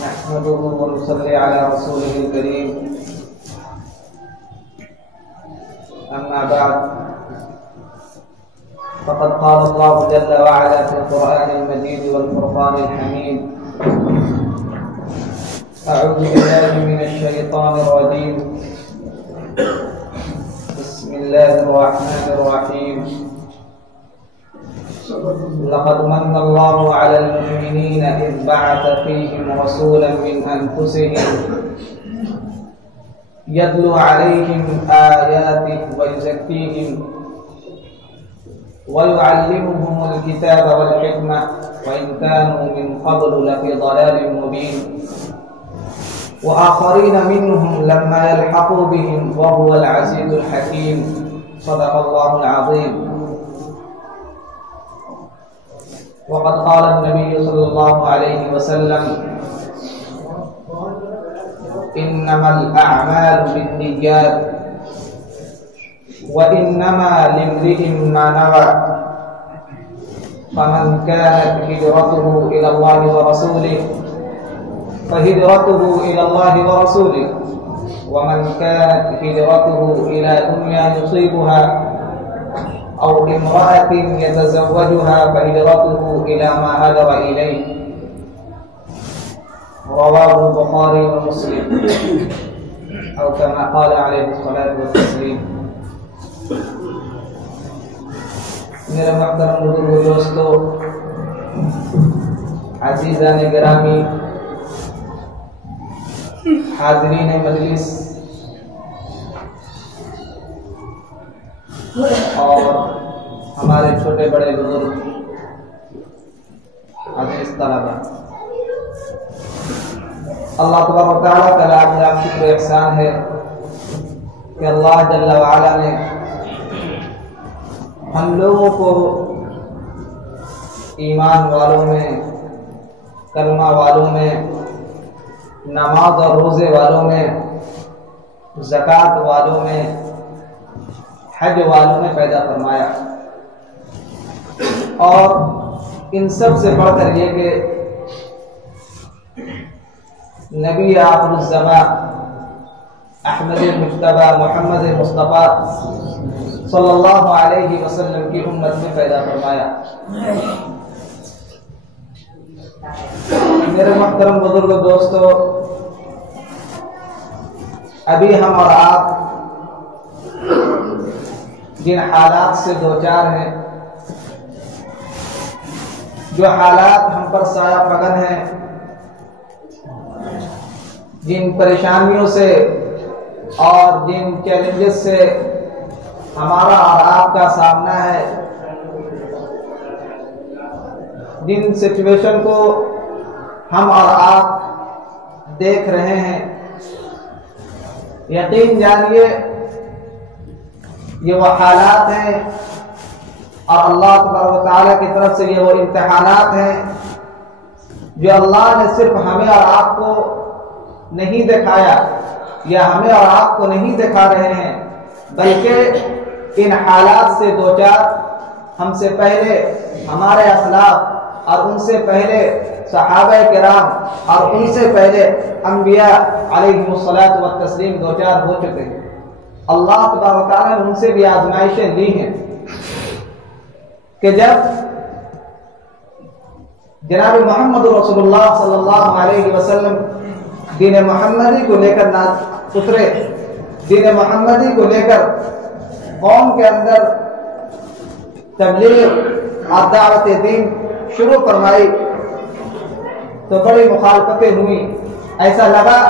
نحمده ونصلي على رسوله الكريم. أما بعد، فقد قال الله جل وعلا في القرآن المجيد والفرقان الحميد: أعوذ بالله من الشيطان الرجيم. بسم الله الرحمن الرحيم. لقد من الله على المؤمنين إذ بعث فيهم رسولا من أنفسهم يتلو عليهم آياته ويزكيهم ويعلمهم الكتاب والحكمة وإن كانوا من قبل لفي ضلال مبين وآخرين منهم لما يلحقوا بهم وهو العزيز الحكيم. صدق الله العظيم. وقد قال النبي صلى الله عليه وسلم: إنما الأعمال بالنيات وإنما لامرئ ما نوى فمن كانت هجرته إلى الله ورسوله فهجرته إلى الله ورسوله ومن كانت هجرته إلى دنيا يصيبها أو امرأة يتزوجها فهجرته إلى ما هاجر إليه. رواه البخاري ومسلم أو كما قال عليه الصلاة والتسليم. میرے محترم بزرگ دوستو، عزیزان گرامی، حاضرین مجلس اور ہمارے چھوٹے بڑے بزرگ، عزیز طلبہ، اللہ تبارک و تعالیٰ کا لاکھ لاکھ شکر و احسان ہے کہ اللہ جل وعلا نے ہم لوگوں کو ایمان والوں میں، کلمہ والوں میں، نماز اور روزے والوں میں، زکوٰۃ والوں میں، حج والوں میں پیدا فرمایا، اور ان سب سے بڑھ کر یہ کہ نبی آخر الزمان احمد مجتبی محمد مصطفیٰ صلی اللہ علیہ وسلم کی امت میں پیدا فرمایا۔ میرے محترم بزرگ دوستو، ابھی ہم اور آپ جن حالات سے دوچار ہیں، جو حالات ہم پر سایہ پگن ہیں، جن پریشانیوں سے اور جن چیلنجز سے ہمارا اور آپ کا سامنا ہے، جن سچویشن کو ہم اور آپ دیکھ رہے ہیں، یقین جانیے یہ وہ حالات ہیں اور اللہ تبارک و تعالیٰ کی طرف سے یہ وہ امتحانات ہیں جو اللہ نے صرف ہمیں اور آپ کو نہیں دکھایا یا ہمیں اور آپ کو نہیں دکھا رہے ہیں، بلکہ ان حالات سے دوچار ہم سے پہلے ہمارے اسلاف اور ان سے پہلے صحابہ کرام اور ان سے پہلے انبیاء علیہم الصلاۃ والتسلیم دوچار ہو چکے ہیں۔ اللہ تبارک و تعالیٰ نے ان سے بھی آزمائشیں لی ہیں کہ جب جناب محمد رسول اللہ صلی اللہ علیہ وسلم دین محمدی کو لے کر اترے، دین محمدی کو لے کر قوم کے اندر تبلیغ اور دعوت دین شروع فرمائی تو بڑی مخالفتیں ہوئیں، ایسا لگا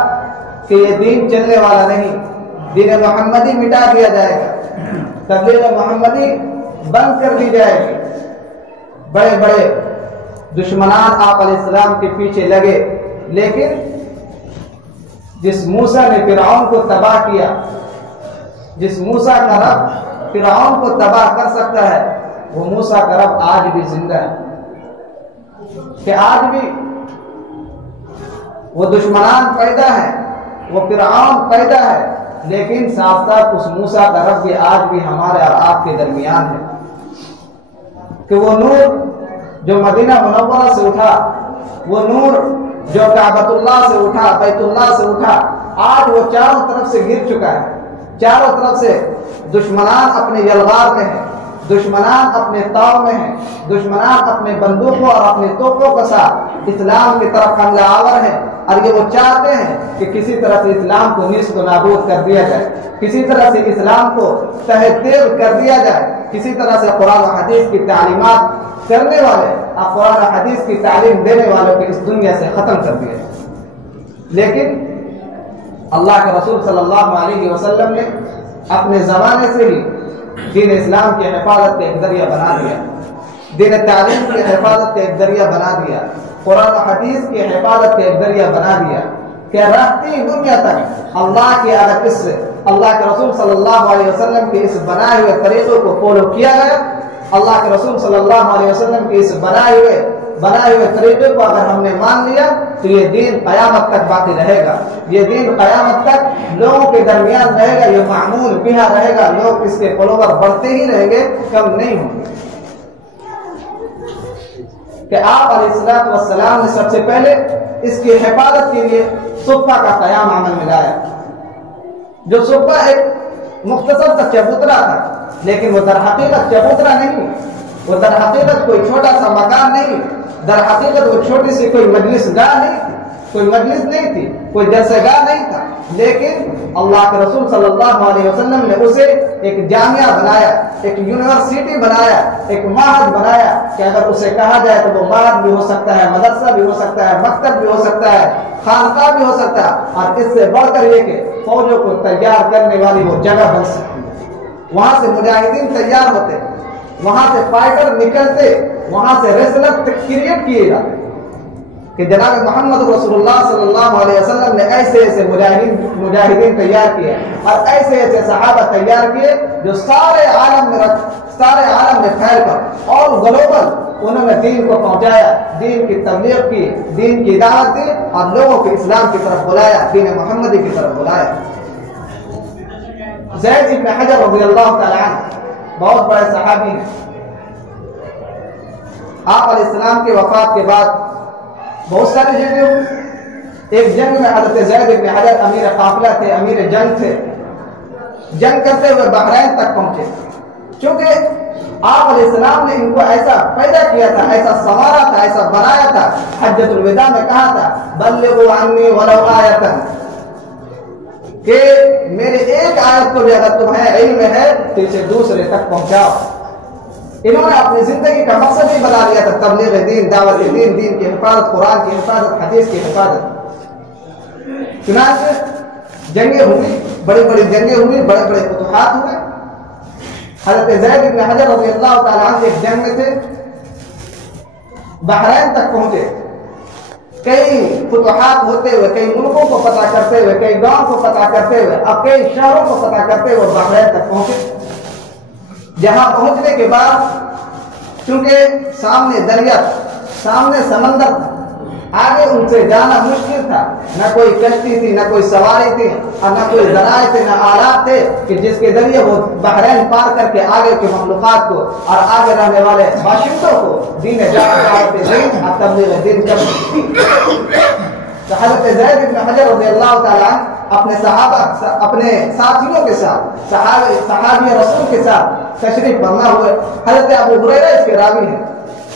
کہ یہ دین چلنے والا نہیں، دین محمدی مٹا دیا جائے گا، تبلیغ محمدی بند کر دی جائے گی۔ بڑے بڑے دشمنان آپ علیہ السلام کے پیچھے لگے، لیکن جس موسیٰ نے فرعون کو تباہ کیا، جس موسیٰ کا رب فرعون کو تباہ کر سکتا ہے، وہ موسیٰ کا رب آج بھی زندہ ہے، کہ آج بھی وہ دشمنان پیدا ہیں، وہ فرعون پیدا ہے، لیکن ساتھ ساتھ اس موسیٰ کا رب بھی آج بھی ہمارے اور آپ کے درمیان ہے، کہ وہ نور جو مدینہ منورہ سے اٹھا، وہ نور جو کعبۃ اللہ سے اٹھا، بیت اللہ سے اٹھا، آج وہ چاروں طرف سے گر چکا ہے۔ چاروں طرف سے دشمنان اپنے یلغار میں ہیں، دشمنان اپنے تاؤ میں ہیں، دشمنان اپنے بندوقوں اور اپنے توپوں کے ساتھ اسلام کی طرف حملہ آور ہیں، اور یہ وہ چاہتے ہیں کہ کسی طرح سے اسلام کو نیست و نابود کر دیا جائے، کسی طرح سے اسلام کو تہہ تیغ کر دیا جائے، کسی طرح سے قرآن و حدیث کی تعلیمات کرنے والے اور قرآن و حدیث کی تعلیم دینے والوں کو اس دنیا سے ختم کر دیا جائے۔ لیکن اللہ کے رسول صلی اللہ علیہ وسلم نے اپنے زمانے سے ہی دین اسلام کی حفاظت کا ایک ذریعہ بنا دیا، دین تعلیم کی حفاظت کا ایک ذریعہ بنا دیا، قرآن و حدیث کی حفاظت کا ایک ذریعہ بنا دیا کہ رہتی دنیا تک اللہ کی اگر اس اللہ کے رسول صلی اللہ علیہ وسلم کے اس بنائے ہوئے طریقوں کو فالو کیا گیا، اللہ کے رسول صلی اللہ علیہ وسلم کے اس بنائے ہوئے طریقے کو اگر ہم نے مان لیا تو یہ دین قیامت تک باقی رہے گا، یہ دین قیامت تک لوگوں کے درمیان رہے گا، یہ معمول بہا رہے گا، لوگ اس کے فالوور بڑھتے ہی رہیں گے، کم نہیں ہوں گے۔ کہ آپ علیہ السلام نے سب سے پہلے اس کی حفاظت کے لیے صفہ کا قیام عمل میں لایا، جو صفہ ایک مختصر سا چبوترا تھا، لیکن وہ در حقیقت چبوترا نہیں، وہ در حقیقت کوئی چھوٹا سا مکان نہیں، در حقیقت وہ چھوٹی سی کوئی مجلس گاہ نہیں تھی، کوئی مجلس نہیں تھی، کوئی جلسہ گاہ نہیں تھا، لیکن اللہ کے رسول صلی اللہ علیہ وسلم نے اسے ایک جامعہ بنایا، ایک یونیورسٹی بنایا، ایک معہد بنایا کہ اگر اسے کہا جائے تو وہ معہد بھی ہو سکتا ہے، مدرسہ بھی ہو سکتا ہے، مکتب بھی ہو سکتا ہے، خانقاہ بھی ہو سکتا ہے، اور اس سے بڑھ کر یہ کہ فوجوں کو تیار کرنے والی وہ جگہ بن سکتی ہے۔ وہاں سے مجاہدین تیار ہوتے، وہاں سے فائٹر نکلتے، وہاں سے ریسلر کریٹ کیے جاتے کہ جناب محمد رسول اللہ صلی اللہ علیہ وسلم نے ایسے ایسے مجاہدین تیار کیے اور ایسے ایسے صحابہ تیار کیے جو سارے عالم میں پھیل کر اور گلوبل انہوں نے دین کو پہنچایا، دین کی تبلیغ کی، دین کی دعوت دی اور لوگوں کو اسلام کی طرف بلایا، دین محمدی کی طرف بلایا۔ زید بن حجر رضی اللہ تعالی عنہ بہت بڑے صحابی ہیں۔ آپ علیہ السلام کی وفات کے بعد بہت ساری جنگیں ہوئی۔ ایک جنگ میں حضرت زید بن حجر امیر قافلہ تھے، امیر جنگ تھے، جنگ کرتے ہوئے بحرین تک پہنچے۔ چونکہ آپ علیہ السلام نے ان کو ایسا پیدا کیا تھا، ایسا سنوارا تھا، ایسا بنایا تھا، حجۃ الوداع میں کہا تھا بلغوا عنی ولو آیۃ، کہ میرے ایک آیت کو بھی اگر تمہیں علم ہے تو اسے دوسرے تک پہنچاؤ۔ انہوں نے اپنی زندگی کا مقصد ہی بنا لیا تھا تبلیغ دین، دعوت دین، دین کی حفاظت، قرآن کی حفاظت، حدیث کی حفاظت۔ چنانچہ جنگیں ہوئی، بڑی بڑی جنگیں ہوئی، بڑے بڑے فتوحات ہوئے۔ حضرت زید بن حجر رضی اللہ تعالیٰ عنہ ایک جنگ میں تھے، بحرین تک پہنچے، کئی فتوحات ہوتے ہوئے، کئی ملکوں کو فتح کرتے ہوئے، کئی گاؤں کو فتح کرتے ہوئے، اب کئی شہروں کو فتح کرتے ہوئے بحرین تک پہنچے۔ جہاں پہنچنے کے بعد چونکہ سامنے دریا، سامنے سمندر تھا، آگے ان سے جانا مشکل تھا، نہ کوئی کشتی تھی، نہ کوئی سواری تھی، اور نہ کوئی ذرائع تھے، نہ آلات تھے کہ جس کے ذریعے وہ بحرین پار کر کے آگے کے مخلوقات کو اور آگے رہنے والے باشندوں کو دین دعوت دین اور تبلیغ دین کر سکتے۔ تو حضرت زید بن حجر رضی اللہ تعالیٰ اپنے صحابہ، اپنے ساتھیوں کے ساتھ، صحابی رسول کے ساتھ تشریف فرما ہوئے۔ حضرت ابو ہریرہ اس کے راوی ہیں،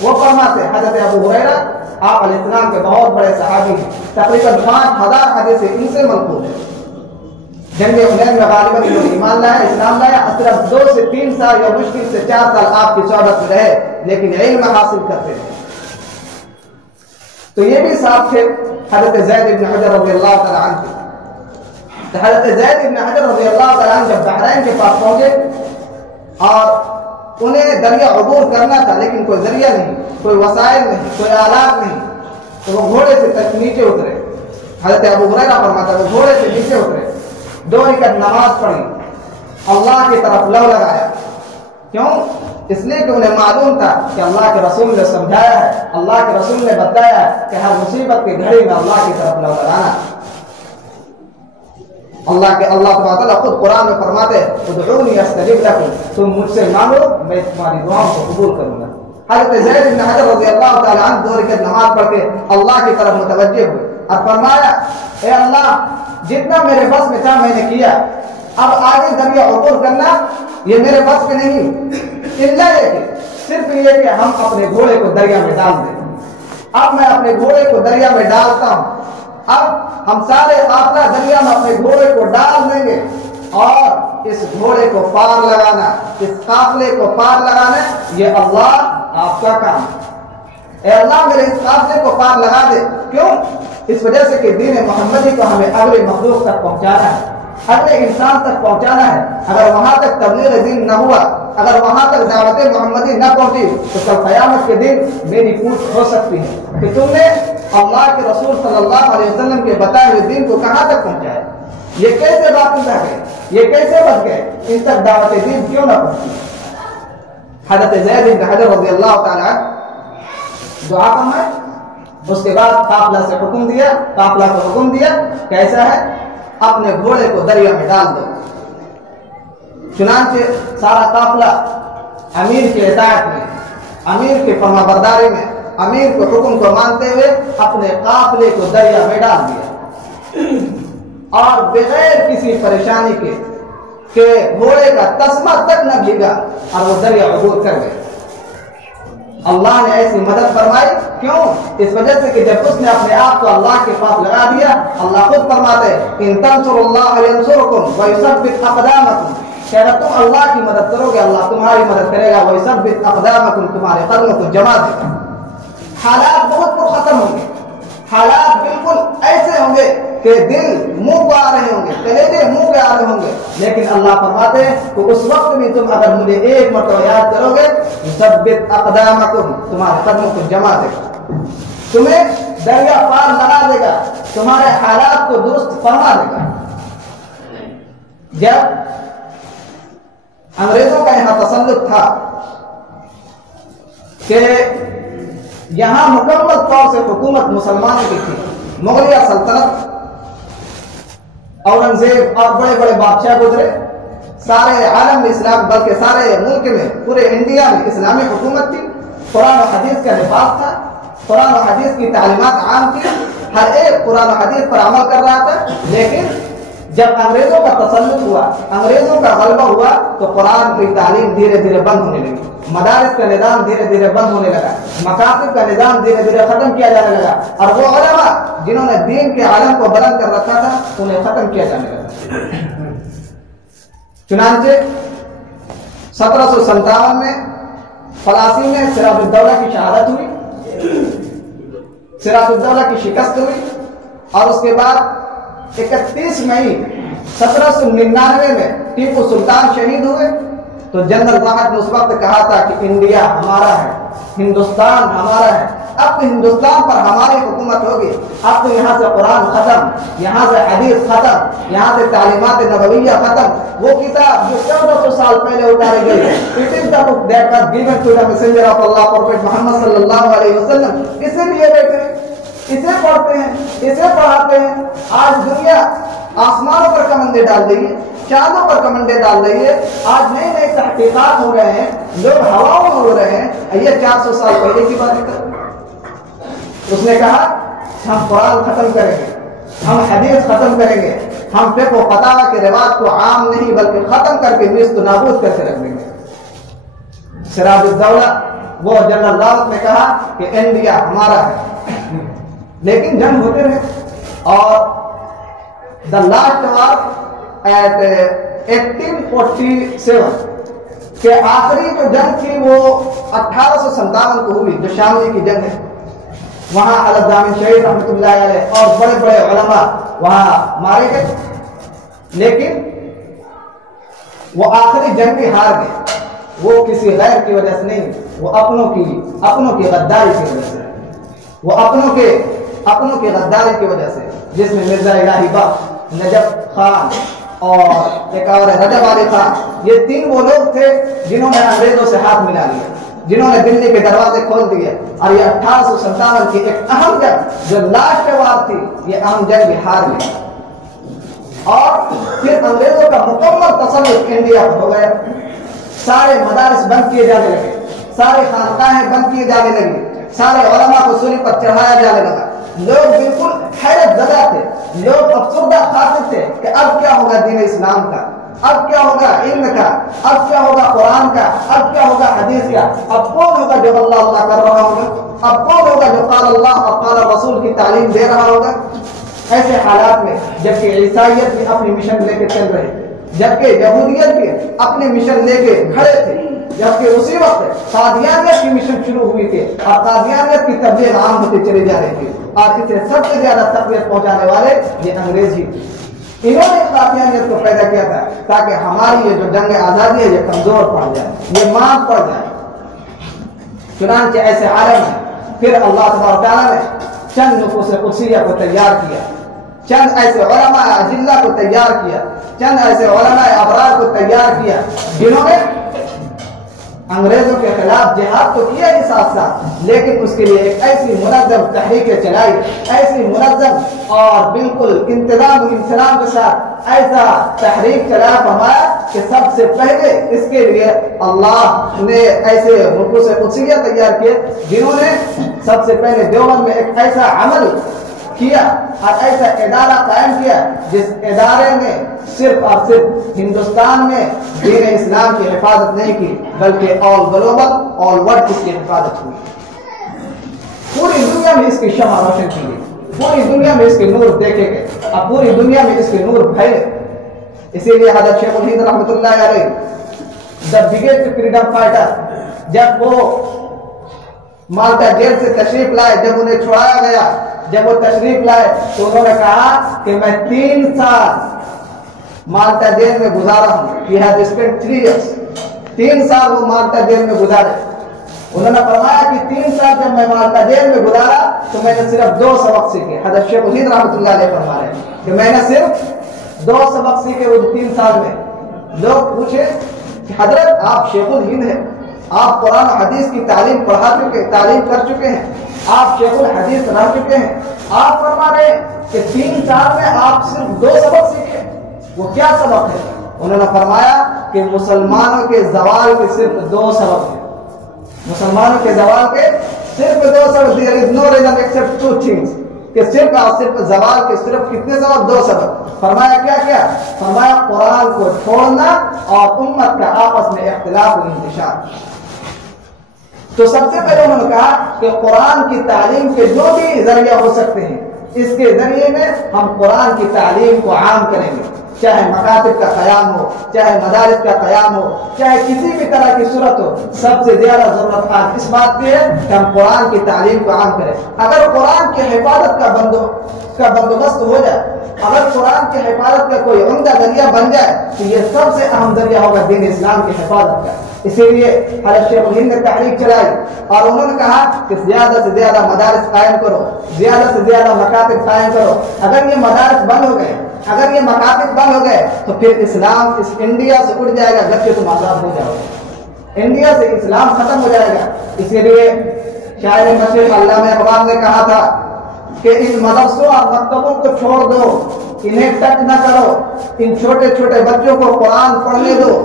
وہ فرماتے، حضرت ابو ہریرہ آپ علیہ السلام کے بہت بڑے صحابی ہیں، تقریباً 5000 حدیثیں ان سے منقول ہیں۔ جنگ حنین میں غالباً انہوں نے ایمان لایا، اسلام لایا، صرف 2 سے 3 سال یا مشکل سے 4 سال آپ کی صحبت میں رہے، لیکن علم حاصل کرتے رہے۔ تو یہ بھی ساتھ تھے حضرت زید بن حجر رضی اللہ تعالیٰ عنہ۔ تو حضرت زید بن حجر رضی اللہ تعالیٰ عنہ جب بحرین کے پاس پہنچے اور انہیں دریا عبور کرنا تھا، لیکن کوئی ذریعہ نہیں، کوئی وسائل نہیں، کوئی آلات نہیں، تو وہ گھوڑے سے نیچے اترے۔ حضرت ابو ہریرہ فرماتا ہے وہ گھوڑے سے نیچے اترے، 2 رکعت نماز پڑھی، اللہ کی طرف لو لگایا۔ کیوں؟ اس لیے کہ انہیں معلوم تھا کہ اللہ کے رسول نے سمجھایا ہے، اللہ کے رسول نے بتایا ہے کہ ہر مصیبت کی گھڑی میں اللہ کی طرف لو لگانا۔ اللہ تعالیٰ خود قرآن میں فرماتے ہیں ادعونی استجب لکم، تم مجھ سے مانگو میں تمہاری دعاؤں کو قبول کروں گا۔ حضرت زید بن حجر رضی اللہ تعالیٰ عنہ 2 رکعت نماز پڑھ کے اللہ کی طرف متوجہ ہوئے۔ اور فرمایا اے اللہ جتنا میرے بس میں تھا میں نے کیا، اب آگے دریا عبور کرنا یہ میرے بس میں نہیں، الا یہ کہ صرف یہ کہ ہم اپنے گھوڑے کو دریا میں ڈال دیں۔ اب میں اپنے گھوڑے کو دریا میں ڈالتا ہوں، اب ہم سارے قافلہ دریا میں اپنے گھوڑے کو ڈال دیں گے اور اس گھوڑے کو پار لگانا، اس قافلے کو پار لگانا یہ اللہ آپ کا کام ہے۔ اے اللہ میرے اس قافلے کو پار لگا دے، کیوں؟ اس وجہ سے کہ دین محمدی کو ہمیں اگلے مخلوق تک پہنچانا ہے، اگلے انسان تک پہنچانا ہے۔ اگر وہاں تک تبلیغ دین نہ ہوا، اگر وہاں تک دعوت محمدی نہ پہنچی تو کل قیامت کے دن میری پوچھ ہو سکتی ہے کہ تم نے اللہ کے رسول صلی اللہ علیہ وسلم کے بتائے ہوئے دین کو کہاں تک پہنچایا، یہ کیسے باقی رہ گئے، یہ کیسے بچ گئے، ان تک دعوت دین کیوں نہ پہنچی۔ حضرت زید بن حجر رضی اللہ تعالیٰ دعا فرمائے، اس کے بعد قافلہ سے حکم دیا، قافلہ کو حکم دیا کیسا ہے، اپنے گھوڑے کو دریا میں ڈال دو۔ چنانچہ سارا قافلہ امیر کے اطاعت میں، امیر کی فرما برداری میں، امیر کے حکم کو مانتے ہوئے اپنے قافلے کو دریا میں ڈال دیا اور بغیر کسی پریشانی کے کہ گھوڑے کا تسمہ تک نہ بھیگا اور وہ دریا عبور کر گئے۔ اللہ نے ایسی مدد فرمائی، کیوں؟ اس وجہ سے کہ جب اس نے اپنے آپ کو اللہ کے پاس لگا دیا، اللہ خود فرماتے ہیں ان تنصروا اللہ ینصرکم ویثبت اقدامکم، کہ اگر تم اللہ کی مدد کرو گے اللہ تمہاری مدد کرے گا، ویثبت اقدامکم، تمہارے قدموں کو جما دے گا۔ حالات بہت پر ختم ہوں گے، حالات بالکل ایسے ہوں گے کہ دل منہ کو آ رہے ہوں گے، کلیجے منہ پہ آ رہے ہوں گے، لیکن اللہ فرماتے ہیں کہ اس وقت بھی تم اگر مجھے ایک مرتبہ یاد کرو گے، ثبت اقدامکم، تمہارے قدموں کو جما دے گا، تمہیں دریا پار لگا دے گا، تمہارے حالات کو درست فرما دے گا۔ جب انگریزوں کا یہاں تسلط تھا کہ یہاں مکمل طور سے حکومت مسلمانوں کی تھی، مغلیہ سلطنت، اورنگزیب اور بڑے بڑے بادشاہ گزرے، سارے عالم میں اسلام، بلکہ سارے ملک میں، پورے انڈیا میں اسلامی حکومت تھی، قرآن و حدیث کا نفاذ تھا، قرآن و حدیث کی تعلیمات عام تھی، ہر ایک قرآن و حدیث پر عمل کر رہا تھا۔ لیکن جب انگریزوں کا تسلط ہوا، انگریزوں کا غلبہ ہوا تو قرآن کی تعلیم دھیرے دھیرے بند ہونے لگی، مدارس کا نظام دھیرے دھیرے بند ہونے لگا، مکاتب کا نظام دھیرے دھیرے ختم کیا جانے لگا، اور وہ علماء جنہوں نے دین کے عالم کو بلند کر رکھا تھا انہیں ختم کیا جانے لگا۔ چنانچہ 1757 میں فلسطین میں سراج الدولہ کی شہادت ہوئی، سراج الدولہ کی شکست ہوئی، اور اس کے بعد 31 مئی 1799 میں ٹیپو سلطان شہید ہوئے۔ تو جنرل راحت نے اس وقت کہا تھا کہ انڈیا ہمارا ہے، ہندوستان ہمارا ہے، اب تو ہندوستان پر ہماری حکومت ہوگی، اب تو یہاں سے قرآن ختم، یہاں سے حدیث ختم، یہاں سے تعلیمات نبویہ ختم۔ وہ کتاب جو 1400 سال پہلے اتاری گئی، it is the book that was given to the messenger of Allah, Prophet Muhammad sallallahu alaihi wasallam، اسے لیے بیٹھے ہیں، اسے پڑھتے ہیں، اسے پڑھاتے ہیں۔ آج دنیا آسمانوں پر کمندے ڈال رہی ہے، چاندوں پر کمندے ڈال رہی ہے، آج نئے نئے تحقیقات ہو رہے ہیں، لوگ ہواؤں میں ہو رہے ہیں۔ یہ 400 سال پہلے کی باتیں کر، اس نے کہا ہم قرآن ختم کریں گے، ہم حدیث ختم کریں گے، ہم فقہ و فتاوی کے رواج کو عام نہیں بلکہ ختم کر کے نیست و نابود کر کے رکھ دیں گے۔ سراج الدولہ وہ جنرل راوت نے کہا کہ انڈیا ہمارا ہے، لیکن جنگ ہوتے رہے، اور دا لاسٹ وار ایٹ 1847 کہ آخری جو جنگ تھی وہ 1857 کو ہوئی، جو شاملی کی جنگ ہے، وہاں الزام شہید رحمۃ اللہ علیہ اور بڑے بڑے علماء وہاں مارے گئے، لیکن وہ آخری جنگ بھی ہار گئے۔ وہ کسی غیر کی وجہ سے نہیں، وہ اپنوں کی غداری کی وجہ سے، وہ اپنوں کی غداری کی وجہ سے، جس میں مرزا الہی بخش، نجف خان اور ایک اور رجب علی خان، یہ 3 وہ لوگ تھے جنہوں نے انگریزوں سے ہاتھ ملا لیا، جنہوں نے دلی کے دروازے کھول دیے، اور یہ 1857 کی ایک اہم جنگ جو لاسٹ وار تھی، یہ اہم جنگ بھی ہار گئی، اور پھر انگریزوں کا مکمل تسلط انڈیا پر ہو گیا۔ سارے مدارس بند کیے جانے لگے، سارے خانقاہیں بند کیے جانے لگی، سارے علماء کو سولی پر چڑھایا جانے لگا، لوگ بالکل حیرت زدہ تھے، لوگ افسردہ خاطر تھے کہ اب کیا ہوگا دین اسلام کا، اب کیا ہوگا علم کا، اب کیا ہوگا قرآن کا، اب کیا ہوگا حدیث کا، اب کون ہوگا جو اللہ اللہ کر رہا ہوگا، اب کون ہوگا جو قال اللہ اور قال رسول کی تعلیم دے رہا ہوگا۔ ایسے حالات میں جبکہ عیسائیت بھی اپنی مشن لے کے چل رہے، جبکہ یہودیت بھی اپنے مشن لے کے کھڑے تھے، جبکہ اسی وقت قادیانیت کی مشن شروع ہوئی تھی اور قادیانیت کی تبلیغ عام ہوتی چلی جا رہی تھی، اور اسے سب سے زیادہ تقویت پہنچانے والے یہ انگریز ہی تھے۔ انہوں نے قادیانیت کو پیدا کیا تھا تاکہ ہماری یہ جو جنگ آزادی ہے یہ کمزور پڑ جائے، یہ مات پڑ جائے۔ چنانچہ ایسے عالم میں پھر اللہ تبارک و تعالیٰ نے چند نفوس قدسیہ کو تیار کیا، چند ایسے علماء اجلہ کو تیار کیا، چند ایسے علماء ابرار کو تیار کیا جنہوں نے انگریزوں کے خلاف جہاد تو کیا ہی ساتھ ساتھ، لیکن اس کے لیے ایک ایسی منظم تحریکیں چلائی، ایسی منظم اور بالکل انتظام و انسلام کے ساتھ ایسا تحریک چلایا فرمایا کہ سب سے پہلے اس کے لیے اللہ نے ایسے نفوس قدسیہ تیار کیے جنہوں نے سب سے پہلے دیوبند میں ایک ایسا عمل کیا اور ایسا ادارہ قائم کیا جس ادارے نے صرف اور صرف ہندوستان میں دین اسلام کی حفاظت نہیں کی بلکہ آل گلوبل آل ورلڈ اس کی حفاظت ہوئی، پوری دنیا میں اس کی شمع روشن کی گئی، پوری دنیا میں اس کے نور دیکھے گئے اور پوری دنیا میں اس کے نور پھیلے۔ اسی لیے حضرت شیخ الہند رحمۃ اللہ علیہ the biggest freedom fighter جب وہ مالٹا جیل سے تشریف لائے، جب انہیں چھڑایا گیا، جب وہ تشریف لائے تو انہوں نے کہا کہ میں 3 سال مالٹا جیل میں گزارا ہوں، he has spent 3 years، 3 سال وہ مالٹا جیل میں گزارے۔ انہوں نے فرمایا کہ 3 سال جب میں مالٹا جیل میں گزارا تو میں نے صرف 2 سبق سیکھے۔ حضرت شیخ الہند رحمۃ اللہ علیہ فرما رہے ہیں کہ میں نے صرف 2 سبق سیکھے وہ 3 سال میں۔ لوگ پوچھے کہ حضرت آپ شیخ الہند ہیں، آپ قرآن و حدیث کی تعلیم تعلیم کر چکے ہیں، آپ شیخ الحدیث رہ چکے ہیں، آپ فرما رہے ہیں کہ 3 سال میں آپ صرف 2 سبق سیکھے، وہ کیا سبق ہے؟ انہوں نے فرمایا کہ مسلمانوں کے زوال کے صرف 2 سبق ہیں، مسلمانوں کے زوال کے صرف 2 سبق، there is no reason except 2 things، کہ صرف اور صرف زوال کے صرف کتنے سبق؟ 2 سبق۔ فرمایا کیا کیا؟ فرمایا قرآن کو چھوڑنا اور امت کا آپس میں اختلاف و انتشار۔ تو سب سے پہلے انہوں نے کہا کہ قرآن کی تعلیم کے جو بھی ذریعہ ہو سکتے ہیں اس کے ذریعے میں ہم قرآن کی تعلیم کو عام کریں گے، چاہے مکاتب کا قیام ہو، چاہے مدارس کا قیام ہو، چاہے کسی بھی طرح کی صورت ہو، سب سے زیادہ ضرورت آج اس بات کی ہے کہ ہم قرآن کی تعلیم کو عام کریں۔ اگر قرآن کی حفاظت کا بندوبست ہو جائے، اگر قرآن کی حفاظت کا کوئی عمدہ ذریعہ بن جائے تو یہ سب سے اہم ذریعہ ہوگا دین اسلام کی حفاظت کا۔ اسی لیے حضرت شیخ الہند نے تحریک چلائی اور انہوں نے کہا کہ زیادہ سے زیادہ مدارس قائم کرو، زیادہ سے زیادہ مکاتب قائم کرو۔ اگر یہ مدارس بند ہو گئے، اگر یہ مکاتب بند ہو گئے تو پھر اسلام اس انڈیا سے اٹھ جائے گا جبکہ تم آزاد ہو جاؤ گے، انڈیا سے اسلام ختم ہو جائے گا۔ اسی لیے شاعر مشرق علامہ اقبال نے کہا تھا کہ ان مدرسوں اور مکتبوں کو چھوڑ دو، انہیں ٹچ نہ کرو، ان چھوٹے چھوٹے بچوں کو قرآن پڑھنے دو،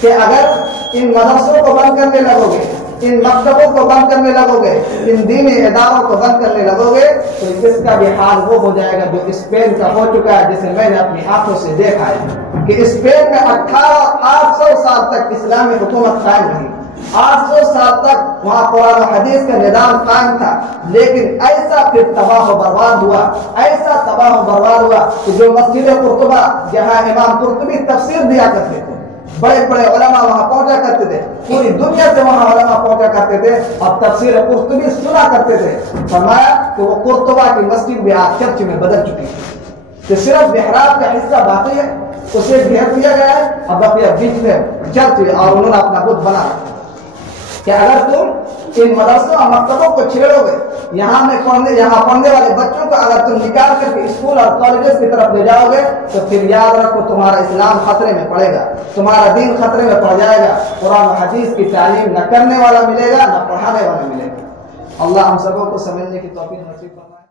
کہ اگر ان مدرسوں کو بند کرنے لگو گے، ان مکتبوں کو بند کرنے لگو گے، ان دینی اداروں کو بند کرنے لگو گے تو اس کا بھی حال وہ ہو جائے گا جو اسپین کا ہو چکا ہے، جسے میں نے اپنی آنکھوں سے دیکھا ہے کہ اسپین میں 800 سال تک اسلامی حکومت قائم رہی، 800 سال تک وہاں قرآن و حدیث کا نظام قائم تھا، لیکن ایسا پھر تباہ و برباد ہوا، ایسا تباہ و برباد ہوا کہ جو مسجد قرطبہ جہاں امام قرطبی تفسیر دیا کرتے تھے، بڑے بڑے علماء وہاں پہنچا کرتے تھے، پوری دنیا سے وہاں علماء پہنچا کرتے تھے اور تفسیر قرطبی سنا کرتے تھے۔ فرمایا کہ وہ قرطبہ کی مسجد بھی آج چرچ میں بدل چکی ہے کہ صرف محراب کا حصہ باقی ہے، اسے گھیر دیا گیا ہے اور بقیہ بیچ میں چرچ ہے، اور انہوں نے اپنا بت بنا کہ اگر تم ان مدرسوں اور مکتبوں کو چھیڑو گے، یہاں پڑھنے والے بچوں کو اگر تم نکال کر کے اسکول اور کالجز کی طرف لے جاؤ گے تو پھر یاد رکھو تمہارا اسلام خطرے میں پڑے گا، تمہارا دین خطرے میں پڑ جائے گا، قرآن و حدیث کی تعلیم نہ کرنے والا ملے گا نہ پڑھانے والا ملے گا۔ اللہ ہم سبوں کو سمجھنے کی توفیق نصیب فرمائے۔